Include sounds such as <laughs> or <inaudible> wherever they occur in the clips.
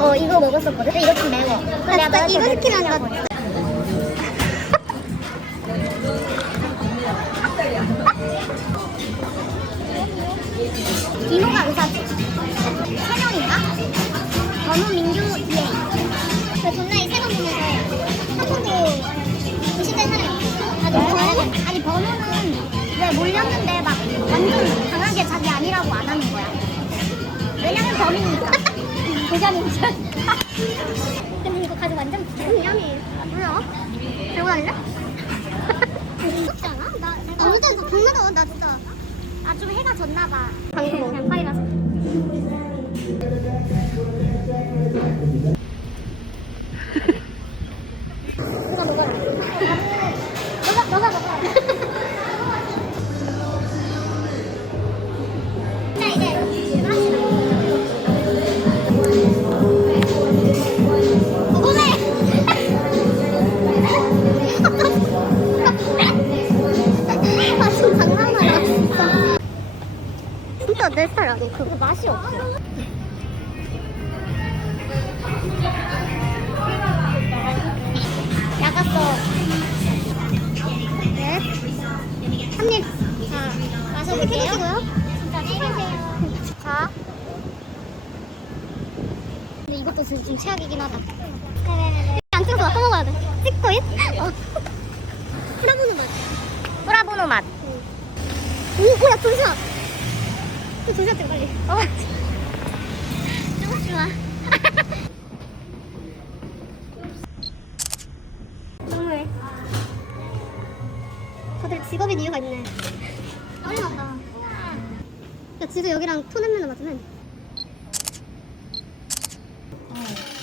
어 이거 먹었었거든. 근데 이거 좀 매워. 나 진짜 이거 시키면 나 이모가 의사지. 세명인가? 전우 민규 DA. 그 존나 이 세명 중에서 한 번도 의심된 사람이 없어. 아 너무 잘해. 아니 번호는 왜 몰렸는데 막 완전 강하게 자기 아니라고 안 하는 거야. 왜냐면 범인이니까. 도전이니까. <laughs> 근데 이거 가지고 완전 미안해. 뭐야? 들고 다닐래? <laughs> 무섭지 않아? 나 내가 어느 때도 장난아 나 진짜. 아 좀 해가 졌나 봐. 방금 그냥 파이라서. 네. 한입 자 마셔볼게요. 진짜. 자. 근데 이것도 좀, 좀 최악이긴 하다. 안 찍어서 나 써먹어야 돼. 찍고 있? 어. 프라보는 맛. 브라보노 맛. 오, 뭐야, 잠시만. 또 잠시만 찍어, 빨리. 어. 좋아. 이유가 있네. 어려웠다. 야, 지수 여기랑 톤 앤면을 맞으면. 여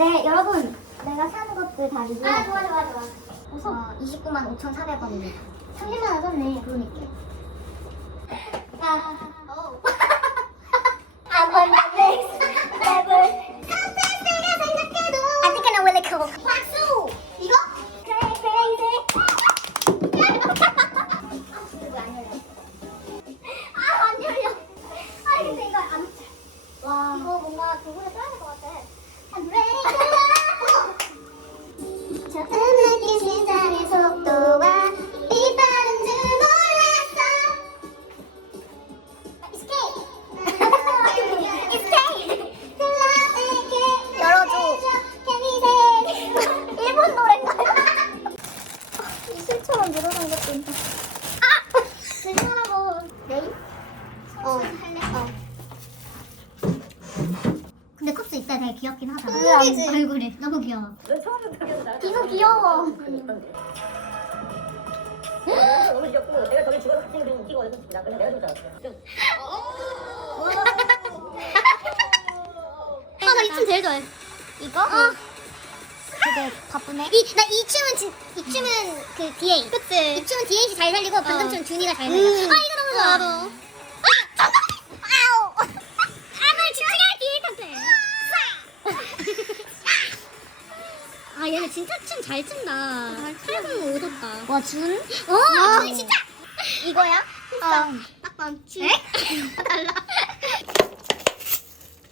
야, 네 여러분, 내가 사는 것들 다 리뷰. 아 좋아 좋아 좋아. 우선 29만 5,400원입니다. 30만 원 줬네. 그러니까. 아, 귀엽긴 하다. 얼굴이 너무 귀여워. 비누 귀여워. 너무 귀엽고 내가 저기 집어서 같이 그림 찍어서 나 그냥 내가 줄줄 알았어. 아, 나 이 춤 제일 좋아해. 이거? 어. 되게 바쁘네. 이, 나 이 춤은 진, 이 춤은 그 DA. 그치? 이 춤은 DA 잘 살리고 방금 어. 춤 준이가 잘 살려. 음. 아 이거 너무 좋아. 나도. 아, 아우. 아물 집중해 DA 탓해. 아, 얘네 진짜 춤 잘 춘다. 탈북 오졌다. 와 준? 어, 와. 준이 진짜. 이거야? 어. 딱밤 춤. 에? 달라.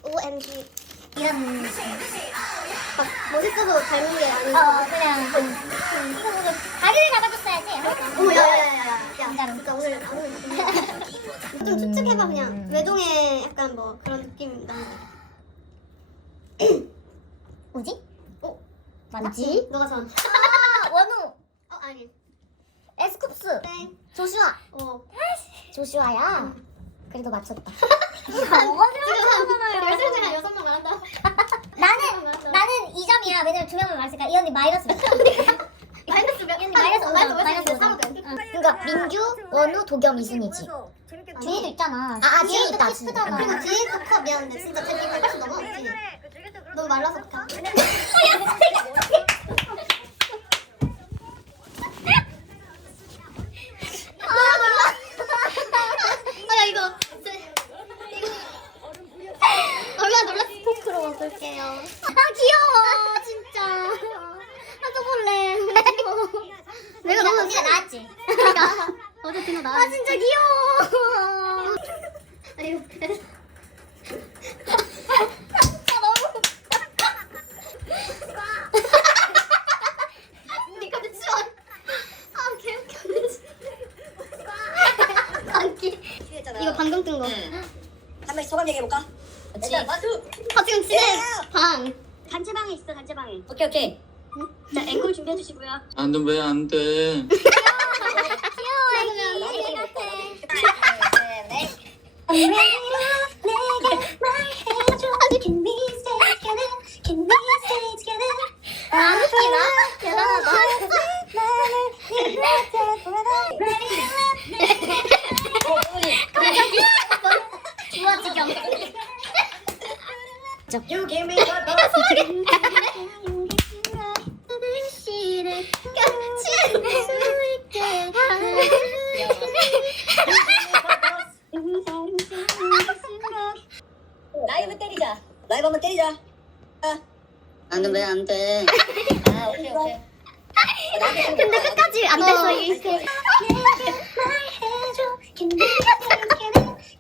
OMG. 이런. 막 멋있어도 닮은 게 아니고. 어 그냥 이거 보고 다리를 잡아줬어야지. 오, 야, 야, 야, 야, 야. 진짜로. 진짜 오늘, 오늘. <laughs> 좀 추측해봐, 그냥. 외동의 약간 뭐 그런 느낌 나는 거. 뭐지? 어? 맞지? 너가 전. 아 원우. 어, 아니. 에스쿱스. 땡. 조슈아. 어. 조슈아야. 그래도 맞췄다. 지금 한 13시간 6명 말한다. 나는 나는 2점이야. 왜냐면 두 명만 말했으니까 이 언니 마이너스 몇 점? 마이너스 몇? 이 언니 마이너스 어, 5점. 마이너스 마이너스 5점. 5점. 그러니까 민규, 원우, 도겸, 이순이지. 뒤에도 있잖아. 아, 아 뒤에 있다. 크잖아. 그리고 뒤에 컵 미안한데 진짜 발가락 너무 없지. 너무 말라서 그렇다. 아 몰라. 아야 이거 이거 얼마나 놀랐어 먹을게요. 아 귀여워 진짜. 나도 볼래. 내가 너무 언니가 나왔지. 어제 디노 나. 아 진짜 귀여워. 아이고. 아, 개웃겨. 안기. 이거 방금 뜬 거. 한 번씩 소감 얘기해볼까? 일단 마수! 아, 지금 집에 방. 단체방에 있어 단체방에. 오케이 오케이. 자 앵콜 준비해 주시고요. 안 돼, 왜 안 돼? 귀여워, 애기. 안 You give me the buzz 라이브 때리자 라이브 한번 때리자 아. 안 돼, 왜안 돼? 아, 오케이, 오케이. 근데 끝까지 안 됐어, 이게.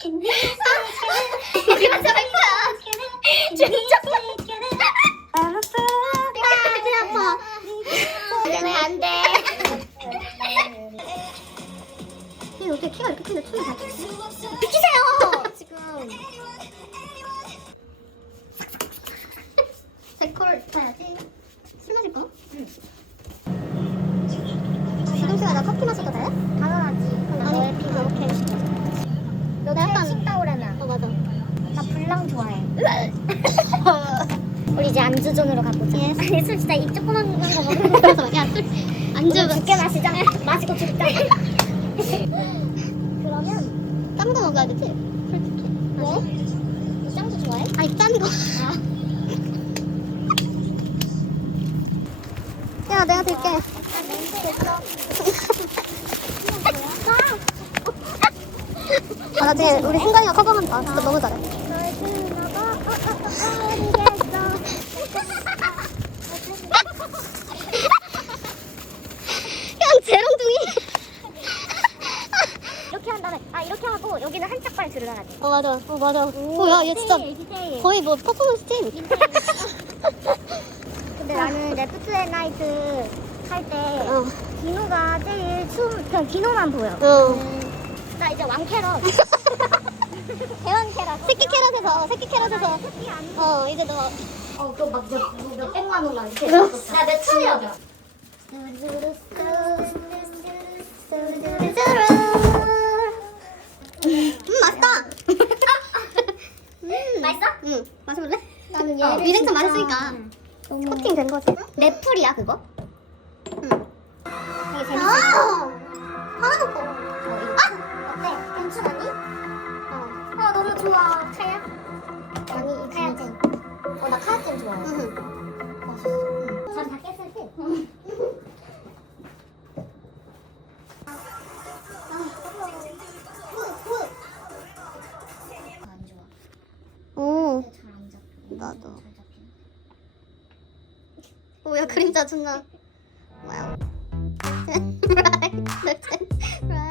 우리 맞아, 진짜. 안 돼. 얘 어떻게 키가 이렇게 큰데 춤을 잘 추지? 안주존으로 가보자. 예스. 아니 술 진짜 이 조그만 거 먹으면 그래서 야, 술. 안주. 죽게 마시자. 마시고 죽자. 그러면 짠거 먹어야 되지? 솔직히. 왜? 짱도 좋아해? 아니, 짠 거. 야, 내가 들게. 아, 나 지금 우리 승관이가 커버한다. 진짜 너무 잘해. 그냥 재롱둥이. 이렇게 한 다음에 아 이렇게 하고 여기는 한짝 발 들 어, 맞아. 어, 맞아. 어, 야, 얘 진짜. 거의 뭐 퍼포먼스 팀. <laughs> 근데 나는 레프트 앤 나이트 할 때 어, 디노가 제일 춤 그냥 디노만 보여. 어. 나 이제 왕 캐럿. <laughs> 대왕 캐럿. 새끼 캐럿에서, 새끼 캐럿에서. 어, 이제 너. 어 그거 막몇 백만 원막 이렇게. 그렇지. 나내 춤이야. 된 거지. 래플이야 그거? 응. 되게 재밌어. 아, 하나 먹고. 어때? 괜찮니? 어. 어 너무 좋아. 카약? 아니 카약잼. 어나 카약잼 좋아해. 응. 맛있어. 잠다 깼을 때. 안 좋아. 오, 잡혀. 나도. 잘 잡히네. 오, 야 그림자 존나. 와우. <laughs>